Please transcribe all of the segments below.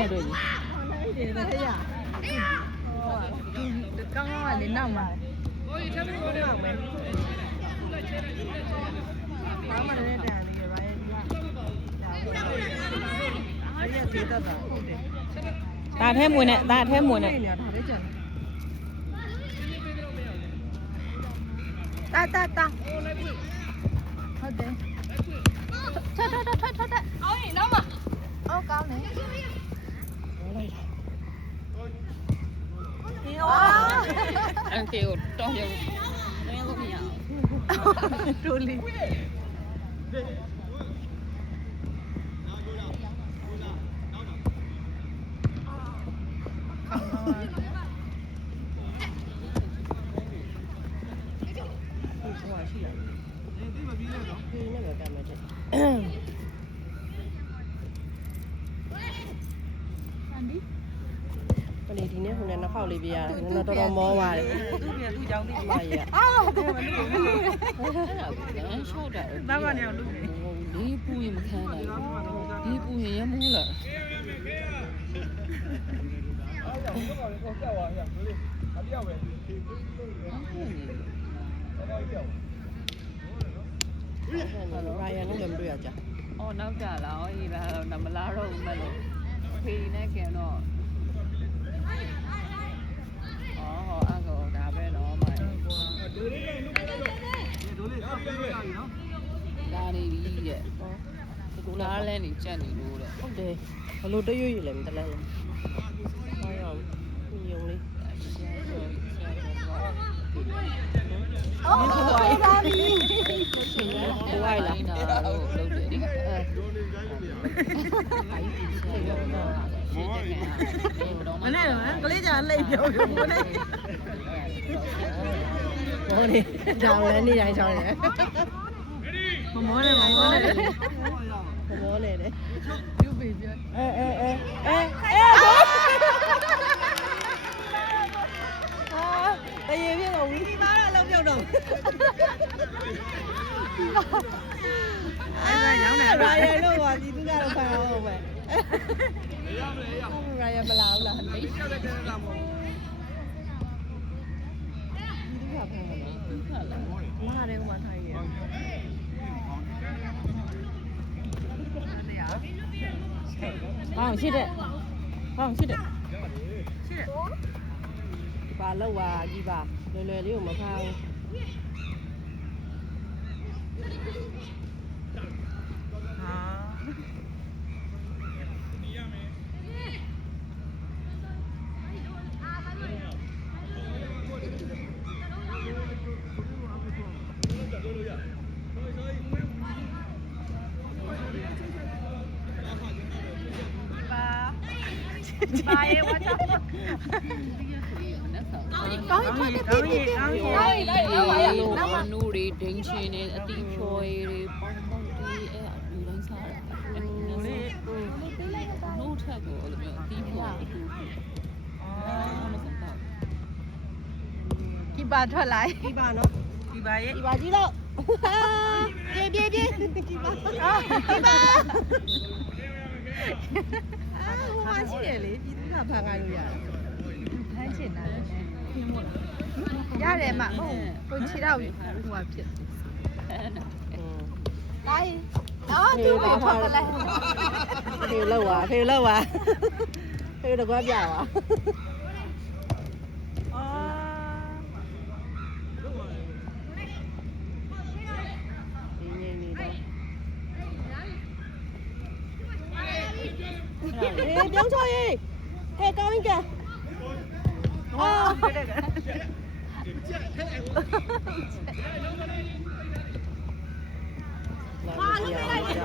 နဲ့တွေ့ပြီ ဒီတည်းရကောင်းကောင်းကလည်းနောက်မှာဘာမှလည်းတန်လေးပဲဘာရဲ့ဒီကအဲ့ဒီသေးတတ်တာဟုတ်တယ် ဒါထဲမွေနဲ့ဒါထဲမွေနဲ့ ဒါပဲကြံတာဟုတ်တယ်ထွက်အော်ရင်နောက်မှာအော်ကောင်းတယ်အန်ကေကိုတောင်းရုံတင်းလို့မရအောင် တိုလီဒီနေ့ဟိုနဲ့နှစ်ခေါက်လေးပြရတယ်။တော်တော်မောပါတယ်။ သူ့ကြောင့်ဒီမကြီးอ่ะ အဲ့ဒါကရှော့တာ ဘာမှနေအောင်လုပ်နေ လေးပူရင်မခံနိုင်ဘူးလေးပူရင်ရမိုးလားရိုင်ယန်နဲ့လည်းမတွေ့ရကြ အော်နောက်ကြလားဟောဒီလားမလားတော့ဘူးမဲ့လို့ဖေးနဲ့ကန်တော့အဲ့ကောဒါပဲတော့မိုင်းဒါနေပြီတဲ့ကိုလာလဲနေကြက်နေလို့တဲ့ ဟုတ်တယ်ဘလို့တရွရွလည်းမတလဲလားဟောရောညုံလေး အော်ဒါပြီ ဘဝလား နာလို့လုပ်တယ်ဒီမနေ့ကလေးကြာလိတ်ပြောပြောမနေ့ ဟောနေကြောင်လည်းနေတိုင်းချောင်းတယ် မမောနဲ့မမောနဲ့ ဘောနေတယ် ပြုတ်ပြီပြော တရေပြတော့ဝီးပါတော့လုံးပြောက်တော့ အဲ့ဒါရောင်းနေ ရိုင်ယန်တော့ပါဒီသူကတော့ခံအောင်ပဲရိုင်ယန်မလာဘူးလားဒီကဖမ်းလာမားတယ်ဟိုမှာထိုင်နေ好，是的，好，是的。ပါလောက်ပါကြီးပါလွယ်လွယ်လေးကိုမဖမ်းဘူးပါရဲ့ဝါချာကောင်းရင်ကောင်းရင်ကောင်းရင်နောက်နူရီဒင်းချင်းနဲ့အတီးဖြော်ရည်တွေပေါင်းပေါင်းတီးအဲ့အလူတိုင်းစားတာနို့ထက်ကိုအဲ့လိုမျိုးအတီးဖြော်ရည်ဒီပါထွက်လာကြီးပါနော် ဒီပါရဲ့ ကြီးပါကြီးတော့ပြေကြီးပါကြီးပါဟိုမှာရှိရလေပြည်သူကဖန်ခိုင်းလို့ရတယ် ဖမ်းချင်တာလည်းရတယ်မဟုတ်ကိုခြေတော့ဟိုဟာဖြစ်တိုင်းအော်သူ့ကိုဖတ်လိုက် ဖေးလောက်ပါဖေးတကွာပြပါအော်ဒီငိမ့်နေတော့ပြောင်းချရေးဟဲ့ကောင်းကြအော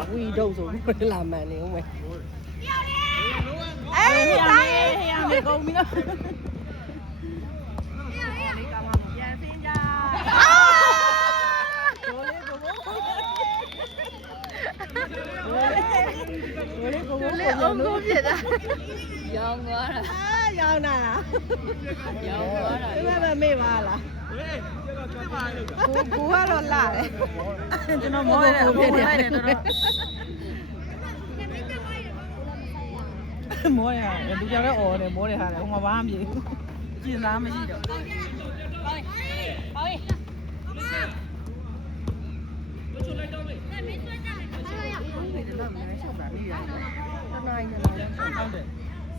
်ဝီတော့ဆိုလာမှန်နေဦးမယ် အေးတိုင်း မေကုန်ပြီနော် ပြန်စင်းကြလေအုံကိုပြတာ ရောင်းသွားတာ ရောင်းတာ ရောင်းသွားတာ ဒီမှာမေ့ပါလား ကိုကတော့လာတယ်ကျွန်တော်မောရတယ်ကိုပြတယ်တော်တော် မောရလူကြောင်လည်းအော်တယ်မောတယ်ဟာတယ်ဟိုမှာဘာမှမပြေဘူးကျင်သားမရှိတော့ဟုတ်တယ် ဆ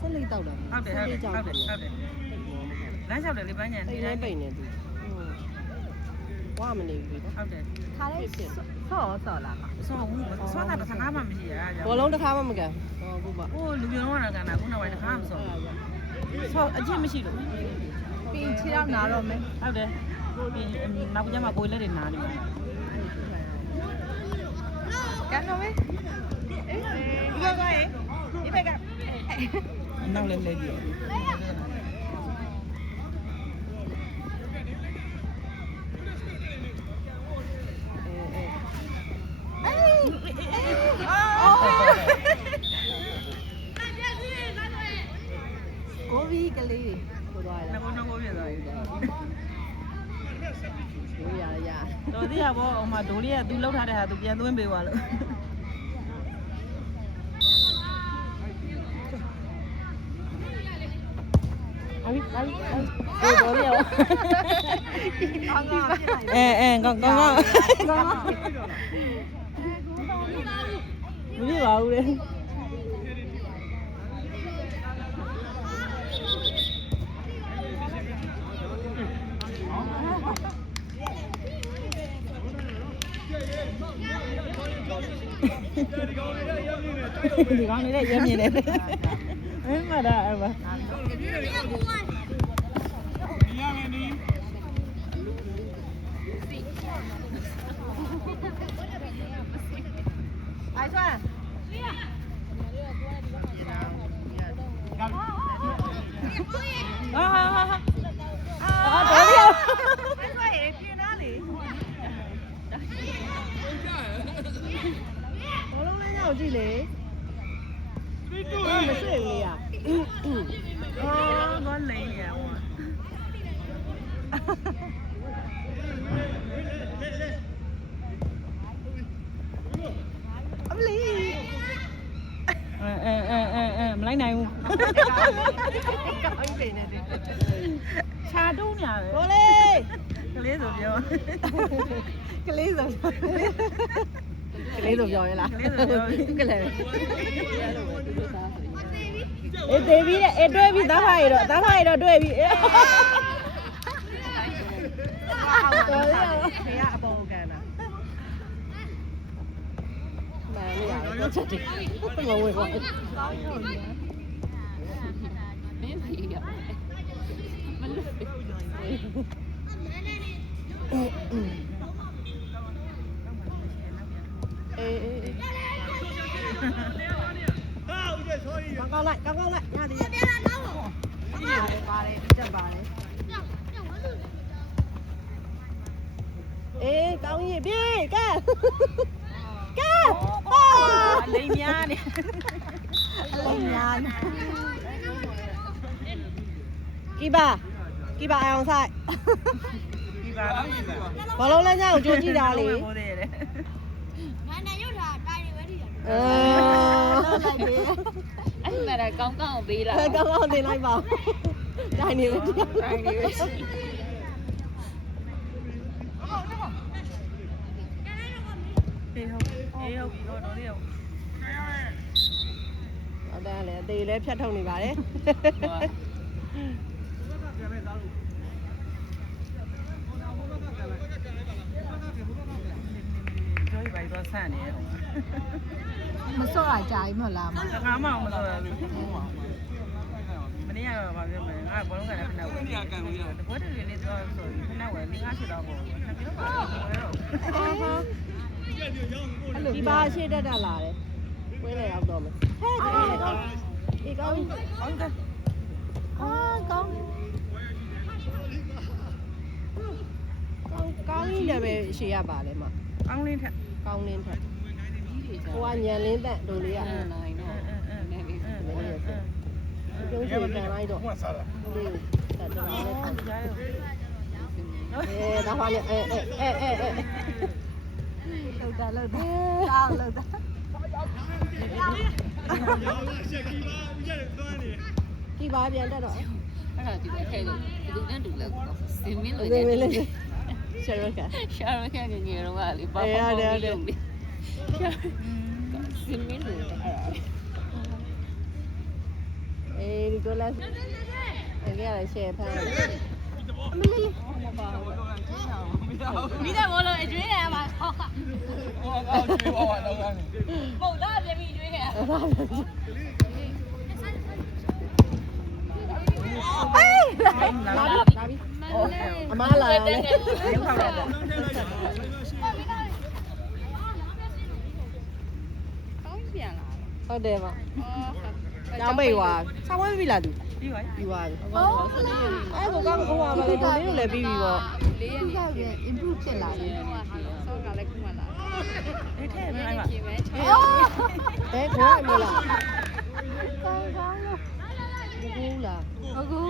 က်လေးတောက်တာ ဟုတ်တယ်ဟုတ်တယ်ဟုတ်တယ်ဟုတ်တယ်လမ်းလျှောက်တယ်လေပန်းညံ တိတ်လေးပိန်နေသူဝါမနေဘူးနော် ဟုတ်တယ် ခါလေးဆော့ဆော့လာပါ ဆောဘူးဆောတာတစ်ခါမှမရှိရအားကြောင့် ဘောလုံးတစ်ခါမှမကန်ဟောဘုဘ ဟိုလူပြောင်းရတာကနာခုနောက်ပိုင်းတစ်ခါမှဆောဆောအကျင့်မရှိလို့ ပြီးခြေတော့နာတော့မယ် ဟုတ်တယ်ပြီးနောက်ကျမှကိုယ်လက်တွေနားနေပါ ကန်တော့မယ် ဒီကရေဒီဘက်ကနောက်လည်းလဲကြည့် ကိုဗီကလေး ကိုသွားရ နောက်ကိုပြသွားပြီ ရိုးရရ တော်သေးရပေါ့ဟိုမှာဒိုလေးကသူလှုပ်ထားတဲ့ဟာသူပြန်သွင်းပေးသွားလို့အဘိတော်လေးရောကောင်းကောင်းမဖြစ်ပါဘူးလေဒီကောင်လေးရမြင်တယ်မင်းမတာအဘ အိုင်ဆွမ်း 啊！得了。အိုင်ဆွမ်းရေပြင်သားလေ ဘောလုံးလေးရောက်ကြည့်လေမဆွေဘူးလေရ 哦，我累呀我。 အမလီ မလိုက်နိုင်ဘူး ကောင်းပြီနေတယ် ခြာတုံးညာပဲ ဘောလေး ကလေးဆိုပြော ကလေးဆို ကလေးဆိုပြောရလား ကလေးဆိုပြော ကလေး အေးတေးပြီးအေးတွဲပြီးသားဖားရတော့တွဲပြီး တော်ရခေရအပေါ်ကန်တာမှန်ရတော့ချက်တယ်မဝေပါ မင်းဖြေရမလို့ အေးကောင်းလိုက်ရတယ် ပါတယ်တက်ပါတယ် အေးကောင်းရင်ပြေးကဲကဲ အလိမ်များနေ အလေးများ ကီပါအောင်ဆိုင် ဒီပါတော့ဒီပါ ဘောလုံးလမ်းကြောင်းကိုကြိုးကြည့်တာလေ ဟိုသေးတယ် အဲ့ဒီမှာကောင်းကောင်းပေးလာ ကောင်းတင်လိုက်ပါတိုင်းနေပဲ တိုင်းနေပဲ အေးဟုတ်ပြီတော့တော်လေးရော ဟုတ်တယ်လေအသေးလည်းဖြတ်ထုတ်နေပါတယ် ကျော်ရီပါတော့ဆန့်နေတယ် မစော့ရကြာပြီမဟုတ်လားမ တခါမှမတော်ဘူးမနေ့ကတော့ဗာပြောမယ်ငါဘောလုံးကလည်းဖနှက်ဝယ်တကွက်တွေလေးတော့ဆိုဖနှက်ဝယ်5-6တော့ပေါ့နှစ်ပြောပါတော့ ဒီပါရှေ့တက်တက်လာတယ်ဝင်းလေရောက်တော့မယ်ဟဲ့ဒီကောင်း ဟုတ်ကဲ့ ကောင်း ကောင်းကြီးလည်းပဲရှေ့ရပါလေမ အောင်းလေးထက် ကောင်းလင်းထက်ဟိုကညံလင်းသက်တို့လေးက နိုင်တော့နည်းလေး ကျုံးချေတန်လိုက်တော့ဟုတ်စားတာလေးတက်တက်လေးဒါပါလေအေး လောက်တာတောက်လောက်တာ ကြည်ပါပြန်တက်တော့ အဲ့ဒါဒီထဲလို့ဒီလိုနဲ့တူလဲစင်မင်းလို့ လေလေလေရှာရက ရှာရခဲ့ငယ်တော့ကလေဘာမှမလုပ်ဘူးစင်မင်းလို့အဲ့ဒါ အေးဒီကိုလာအဲ့ရရှယ်ဖမ်းအမလေး မိတဲ့ဘောလုံးအကျွေးနေမှာဟောကျွေးပါတော့ပုံသားပြပြီးကျွေးနေ လာပြီအမလာလေ ရုပ်ခေါက်တော့ ကောင်းပြန်လာ ဟုတ်တယ်မကျောင်းမိတ်ွာဆောင်းဝဲပြီလားသူ ပြီးပါ ပြီးသွားပြီအဲ့ကိုကောင်းဟိုပါလေဒီလေးကိုလည်းပြီးပြီပေါ့ 4ရက်နေပြန် improve ဖြစ်လာတယ်ဆောက်ကလည်းခုမှလာ အေးထဲပြန်လိုက်ပါ ပြင်မဲ6 ဘဲခေါ်ရမလားကောင်းကောင်းလို့ဘူးလား ဟုတ်ကူ